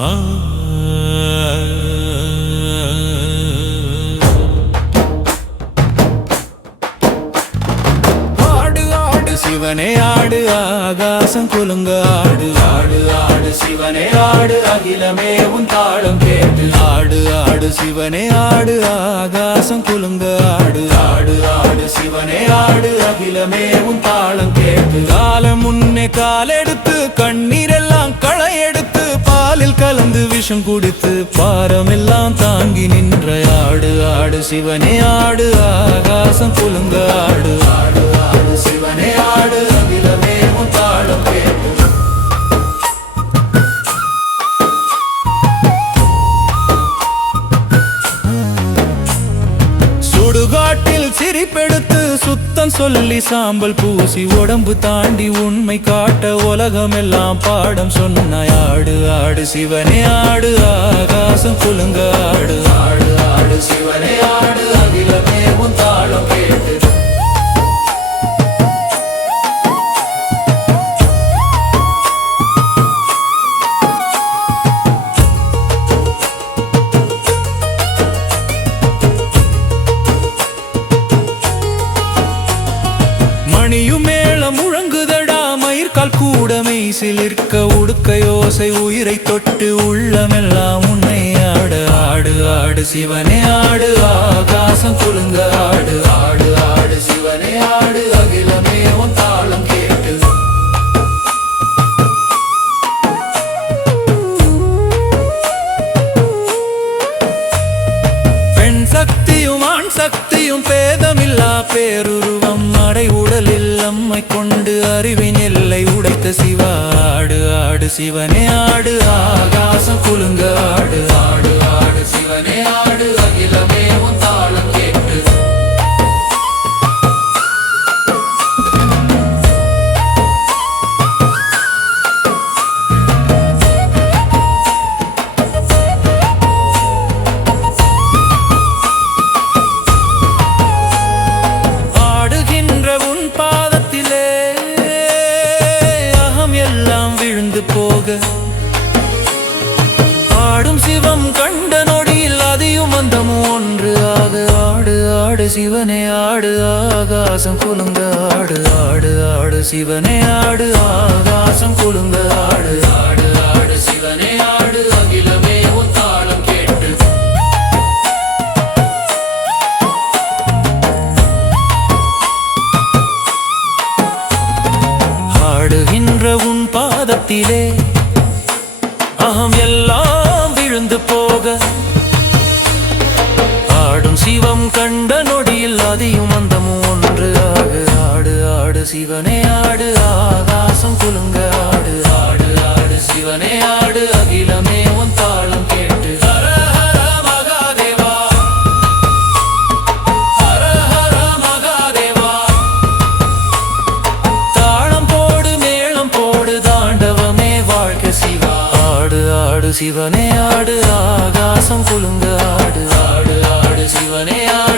ஆடு ஆடு சிவனே ஆடு ஆகாசம் குலுங்க ஆடு. ஆடு ஆடு சிவனே ஆடு அகிலமே உன் தாளம் கேட்டு. ஆடு ஆடு சிவனே ஆடு ஆகாசம் குலுங்க ஆடு. ஆடு ஆடு சிவனே ஆடு அகிலமே உன் தாளம் கேட்டு. காலம் முன்னே காலெடுத்து கண்ணீர் கலந்து விஷம் குடித்து பாரமெல்லாம் தாங்கி நின்ற ஆடு ஆடு சிவனே ஆடு ஆகாசம் குலுங்க ஆடு. ஆடு ஆடு சிவனே ஆடு அகிலமே உன் கேட்டு சுடுகாட்டில் சிரிப்பெடுத்து சுத்தம் சொல்லி சாம்பல் பூசி உடம்பு தாண்டி உண்மை காட்ட உலகம் எல்லாம் பாடம் சொன்ன ஆடு ஆடு சிவனே ஆடு ஆகாசம் புழுங்க ஆடு. ஆடு ஆடு சிவனே ஆடு அகிலமே உன் தாளம். நிற்க சிலிர்க்க உடுக்க யோசை உயிரை தொட்டு உள்ளமெல்லாம் உன்னை ஆடு ஆடு ஆடு. சிவனே ஆடு ஆகாசம் குலுங்க ஆடு. சக்தியும் பேதமில்லா பேருருவம். அடை உடலில் அம்மை கொண்டு அறிவின் எல்லை உடைத்த சிவா ஆடு ஆடு சிவனே ஆடு ஆகாசம் குலுங்க ஆடு. ஆடு ஆடு சிவனே ஆடு அகிலமே போக. ஆடும் சிவம் கண்ட நொடியில் அதியும் அந்தமும் ஒன்று. ஆக ஆடு ஆடு சிவனே ஆடு ஆகாசம் குலுங்க. ஆடு ஆடு ஆடு சிவனே ஆடு ஆகாசம் குலுங்க. ஆடு ஆடு பாதத்திலே அகம் எல்லாம் விழுந்து போக. ஆடும் சிவம் கண்ட நொடியில் அதியும் அந்தமும் ஒன்று. ஆகு ஆடு ஆடு சிவனே ஆடு. ஆகாசம் குலுங்க ஆடு ஆடு ஆடு சிவனே ஆடு சிவனே ஆடு ஆகாசம் குலுங்க ஆடு. ஆடு ஆடு சிவனே ஆடு.